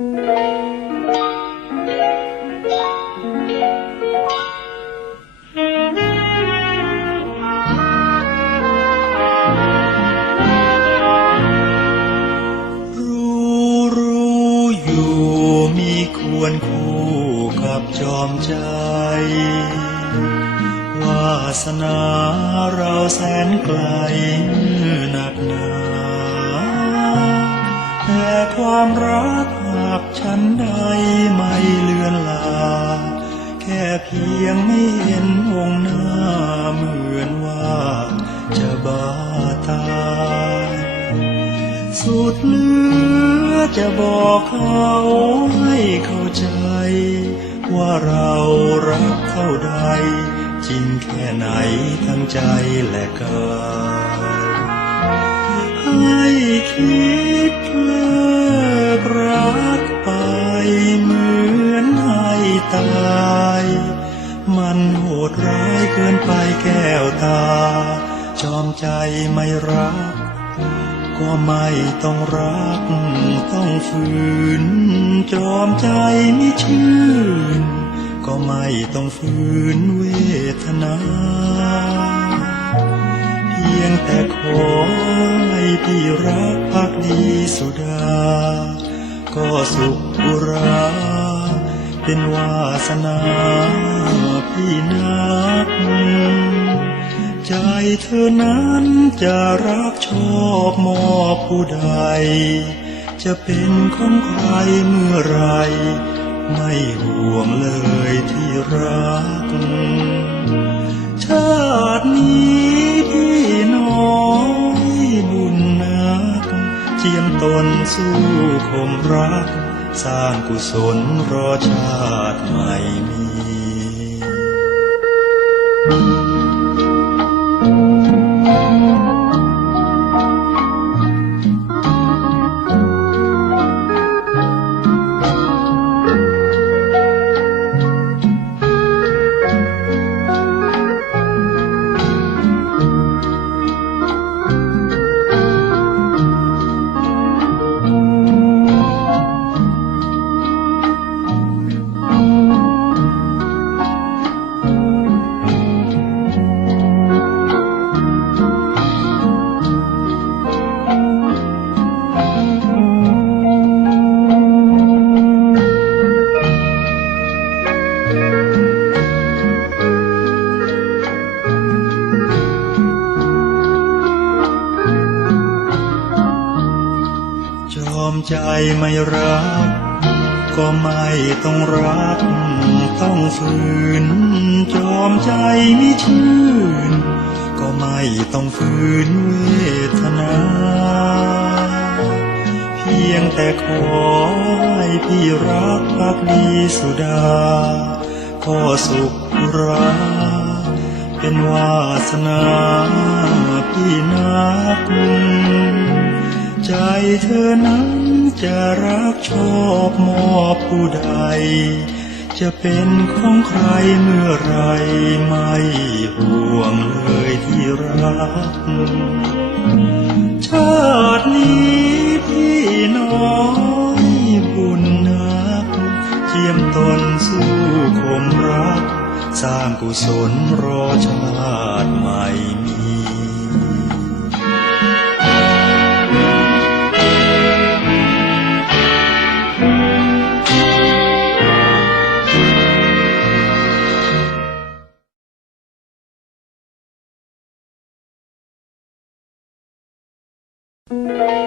รู้รู้อยู่มีควรคู่กับจอมใจวาสนาเราแสนไกลหนักหนาแต่ความรัก ใดไม่เลือนลา แค่เพียงไม่เห็นวงหน้าเหมือนว่าจะบาตายสุดเหลือจะบอกเขาให้เข้าใจ ว่าเรารักเท่าใด จริงแค่ไหนทั้งใจและกายให้คิด มันโหดร้ายเกินไปแก้วตา จอมใจไม่รัก ก็ไม่ต้องรัก ต้องฝืน จอมใจไม่ชื่น ก็ไม่ต้องฝืนเวทนา เพียงแต่ขอให้พี่รักพักดีสุดา ก็สุขอุราเป็นวาสนา พี่นัก ใจเธอนั้นจะรักชอบมอบผู้ใด จะเป็นของใครเมื่อไร ไม่ห่วงเลยที่รัก ชาตินี้พี่น้อยบุญนักเจียมตนสู้คมรักสร้างกุศลรอชาติใหม่มี 嗯。 ใจไม่รัก ก็ไม่ต้องรัก ต้องฝืน จอมใจไม่ชื่น ก็ไม่ต้องฝืนเวทนา เพียงแต่ขอให้พี่รักพักดีสุดาก็สุขราเป็นวาสนาพี่นักใจเธอนั้น จะรักชอบมอบผู้ใด จะเป็นของใครเมื่อไรไม่ห่วงเลยที่รัก ชาตินี้พี่น้อยบุญนักเจียมตนสู้คมรัก สร้างกุศลรอชาติใหม่ มี Thank